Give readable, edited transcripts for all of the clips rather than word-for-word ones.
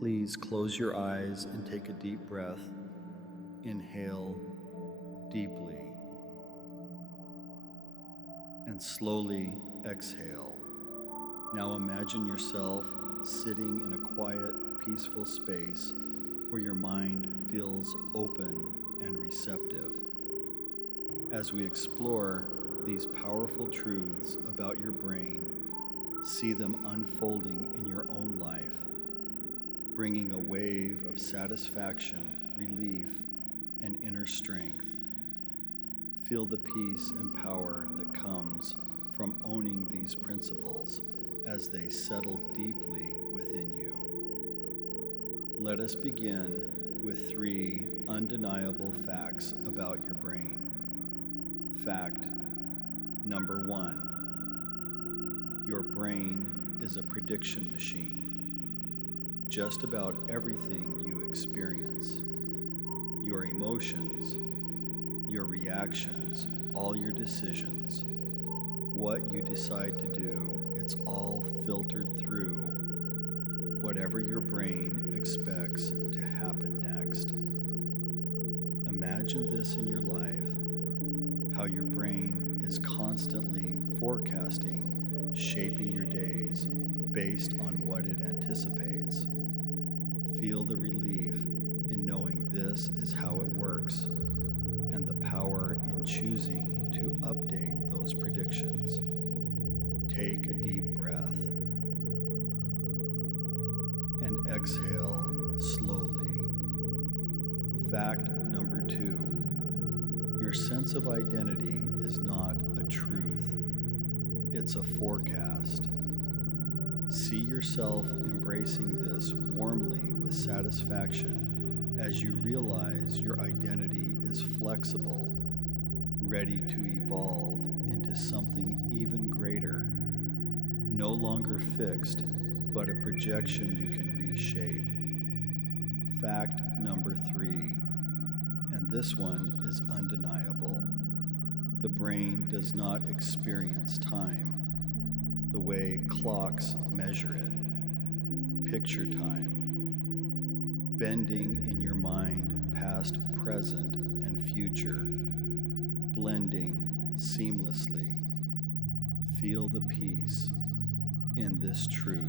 Please close your eyes and take a deep breath. Inhale deeply and slowly exhale. Now imagine yourself sitting in a quiet, peaceful space where your mind feels open and receptive. As we explore these powerful truths about your brain, see them unfolding in your own life, bringing a wave of satisfaction, relief, and inner strength. Feel the peace and power that comes from owning these principles as they settle deeply within you. Let us begin with 3 undeniable facts about your brain. Fact number 1. Your brain is a prediction machine. Just about everything you experience, your emotions, your reactions, all your decisions, what you decide to do, it's all filtered through whatever your brain expects to happen next. Imagine this in your life, how your brain is constantly forecasting, shaping your days based on what it anticipates. Feel the relief in knowing this is how it works, and the power in choosing to update those predictions. Take a deep breath and exhale slowly. Fact number 2. Your sense of identity is not a truth. It's a forecast. See yourself embracing this warmly with satisfaction as you realize your identity is flexible, ready to evolve into something even greater, no longer fixed, but a projection you can reshape. Fact number 3, and this one is undeniable. The brain does not experience time the way clocks measure it. Picture time, bending in your mind past, present, and future, blending seamlessly. Feel the peace in this truth,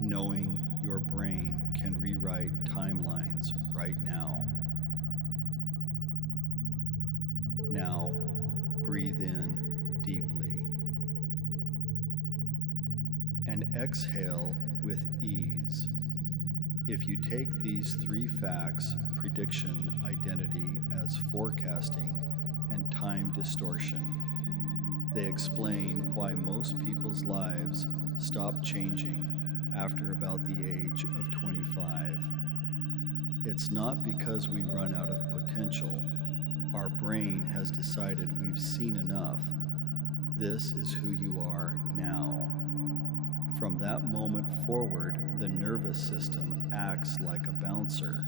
knowing your brain can rewrite timelines right now. Now, breathe in deeply and exhale with ease. If you take these 3 facts, prediction, identity, as forecasting, and time distortion, they explain why most people's lives stop changing after about the age of 25. It's not because we run out of potential. Our brain has decided we've seen enough. This is who you are now. From that moment forward, the nervous system acts like a bouncer.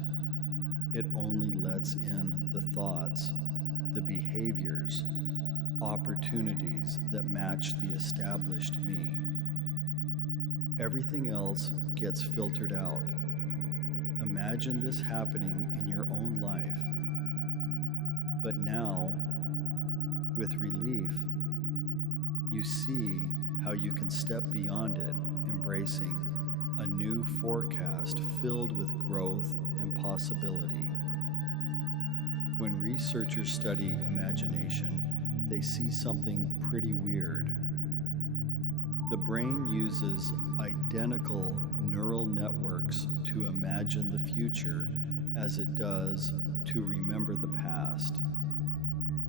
It only lets in the thoughts, the behaviors, opportunities that match the established me. Everything else gets filtered out. Imagine this happening in your own life. But now, with relief, you see how you can step beyond it, embracing a new forecast filled with growth and possibility. When researchers study imagination, they see something pretty weird. The brain uses identical neural networks to imagine the future as it does to remember the past.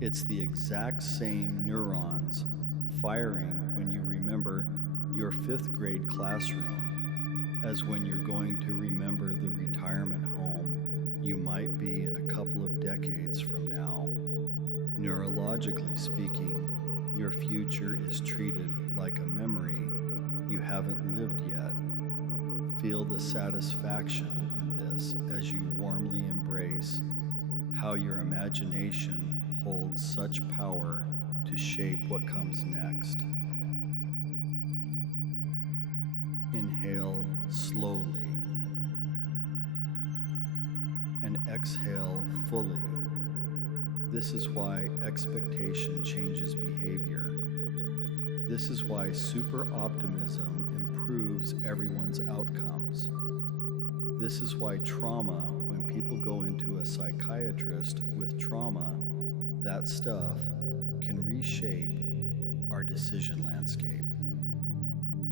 It's the exact same neurons firing when you remember your 5th grade classroom as when you're going to remember the retirement home you might be in a couple of decades from now. Neurologically speaking, your future is treated like a memory you haven't lived yet. Feel the satisfaction in this as you warmly embrace how your imagination holds such power to shape what comes next. Inhale slowly exhale fully. This is why expectation changes behavior. This is why super optimism improves everyone's outcomes. This is why trauma, when people go into a psychiatrist with trauma, that stuff can reshape our decision landscape.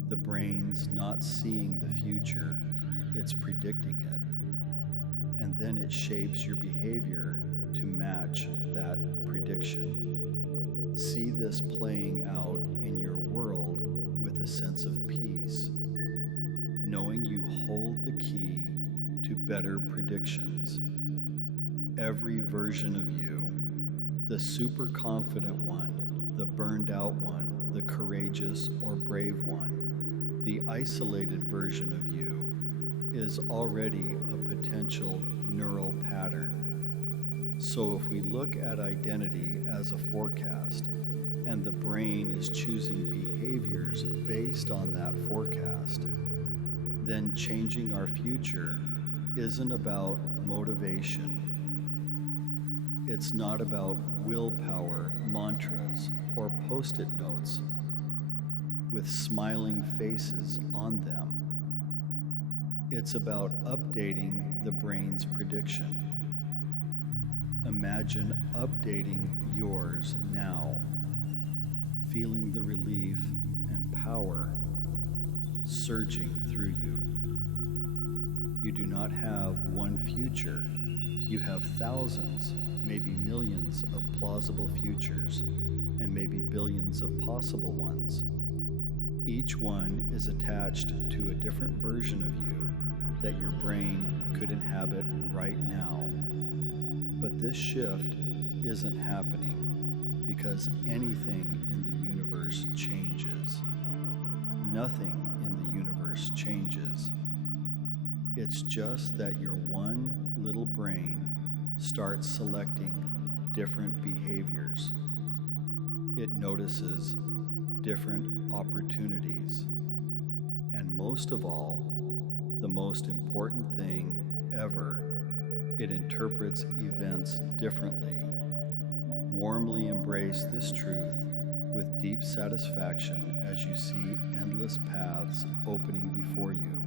The brain's not seeing the future, it's predicting it. And then it shapes your behavior to match that prediction. See this playing out in your world with a sense of peace, knowing you hold the key to better predictions. Every version of you, the super confident one, the burned out one, the courageous or brave one, the isolated version of you, is already a potential neural pattern. So if we look at identity as a forecast, and the brain is choosing behaviors based on that forecast, then changing our future isn't about motivation. It's not about willpower mantras or post-it notes with smiling faces on them. It's about updating the brain's prediction. Imagine updating yours now, feeling the relief and power surging through you. You do not have one future. You have thousands, maybe millions of plausible futures, and maybe billions of possible ones. Each one is attached to a different version of you that your brain could inhabit right now. But this shift isn't happening because anything in the universe changes. Nothing in the universe changes. It's just that your one little brain starts selecting different behaviors. It notices different opportunities. And most of all, the most important thing ever, it interprets events differently. Warmly embrace this truth with deep satisfaction as you see endless paths opening before you.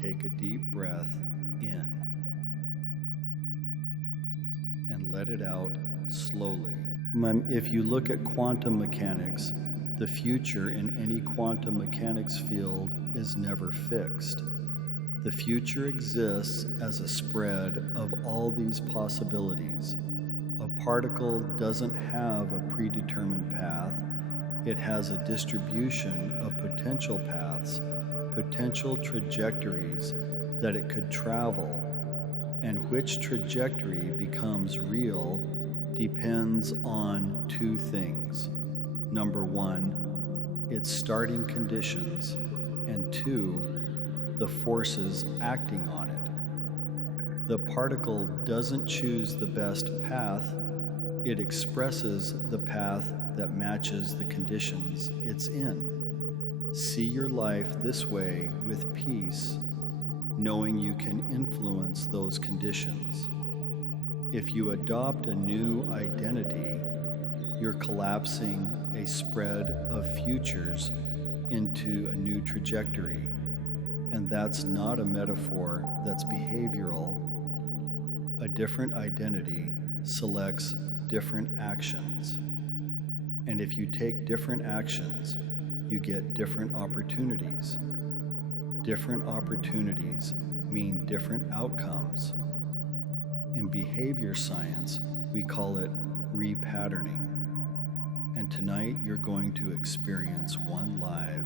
Take a deep breath in and let it out slowly. If you look at quantum mechanics, the future in any quantum mechanics field is never fixed. The future exists as a spread of all these possibilities. A particle doesn't have a predetermined path. It has a distribution of potential paths, potential trajectories that it could travel, and which trajectory becomes real depends on two things. Number one, its starting conditions, and two, the forces acting on it. The particle doesn't choose the best path, it expresses the path that matches the conditions it's in. See your life this way with peace, knowing you can influence those conditions. If you adopt a new identity, you're collapsing a spread of futures into a new trajectory. And that's not a metaphor, that's behavioral. A different identity selects different actions. And if you take different actions, you get different opportunities. Different opportunities mean different outcomes. In behavior science, we call it repatterning. And tonight you're going to experience one live.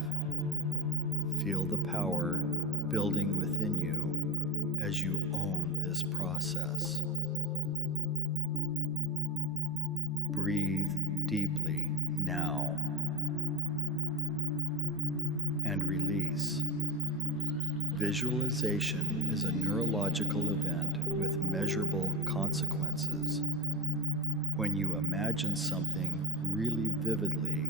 Feel the power building within you as you own this process. Breathe deeply now and release. Visualization is a neurological event with measurable consequences. When you imagine something really vividly,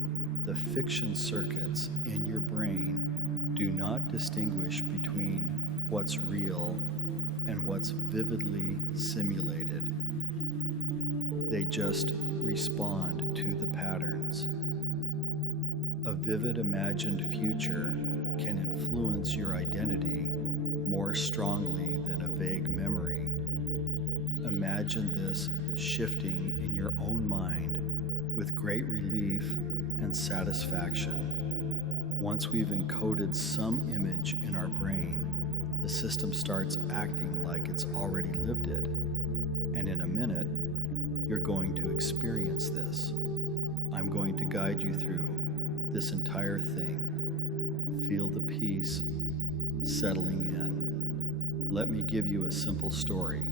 the fiction circuits in your brain do not distinguish between what's real and what's vividly simulated. They just respond to the patterns. A vivid imagined future can influence your identity more strongly than a vague memory. Imagine this shifting in your own mind with great relief and satisfaction. Once we've encoded some image in our brain, the system starts acting like it's already lived it. And in a minute, you're going to experience this. I'm going to guide you through this entire thing. Feel the peace settling in. Let me give you a simple story.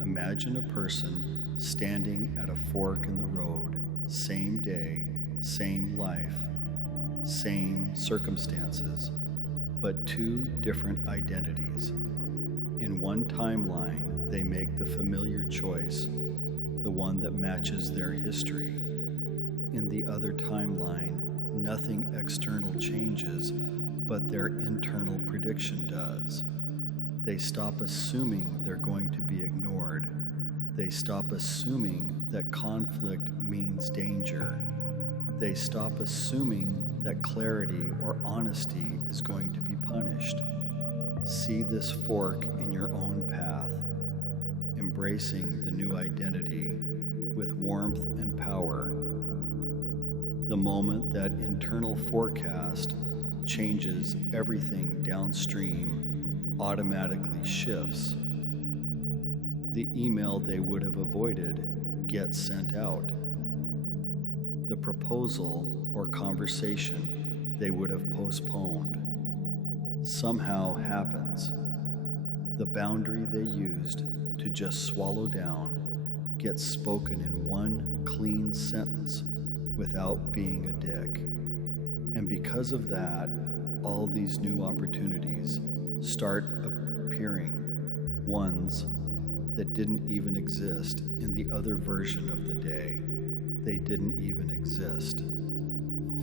Imagine a person standing at a fork in the road, same day, same life, same circumstances, but two different identities. In one timeline, they make the familiar choice, the one that matches their history. In the other timeline, nothing external changes, but their internal prediction does. They stop assuming they're going to be ignored. They stop assuming that conflict means danger. They stop assuming that clarity or honesty is going to be punished. See this fork in your own path, embracing the new identity with warmth and power. The moment that internal forecast changes, everything downstream automatically shifts. The email they would have avoided gets sent out. The proposal or conversation they would have postponed somehow happens. The boundary they used to just swallow down gets spoken in one clean sentence without being a dick. And because of that, all these new opportunities start appearing, ones that didn't even exist in the other version of the day. They didn't even exist.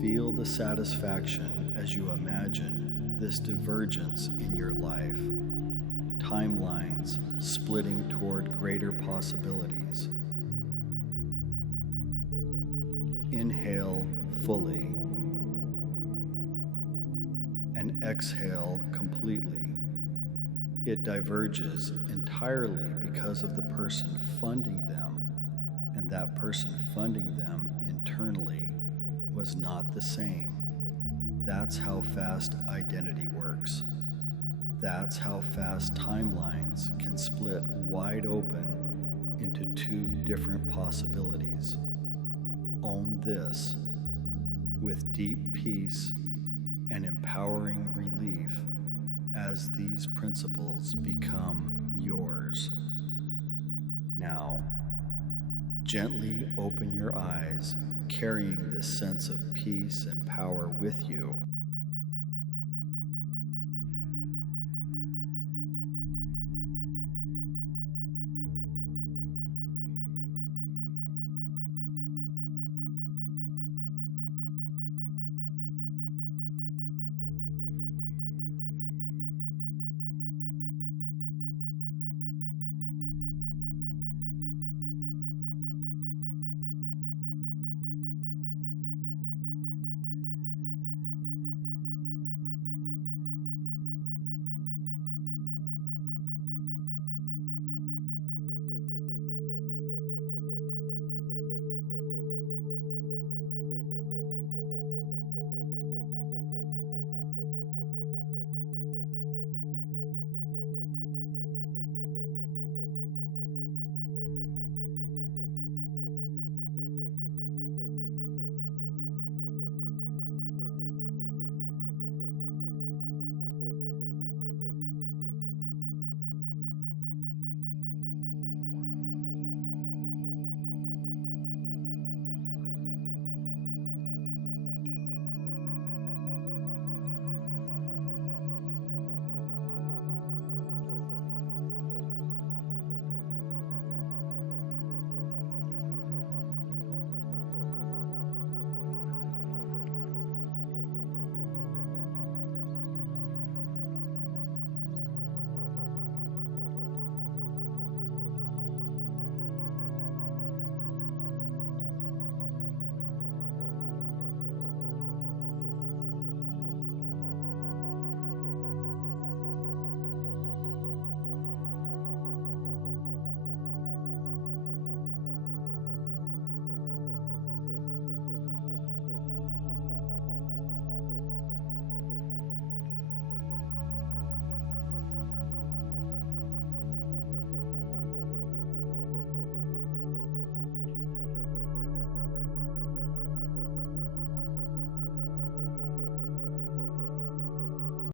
Feel the satisfaction as you imagine this divergence in your life, timelines splitting toward greater possibilities. Inhale fully and exhale completely. It diverges entirely because of the person funding them, and that person funding them internally was not the same. That's how fast identity works. That's how fast timelines can split wide open into two different possibilities. Own this with deep peace and empowering relief as these principles become yours. Now, gently open your eyes, carrying this sense of peace and power with you.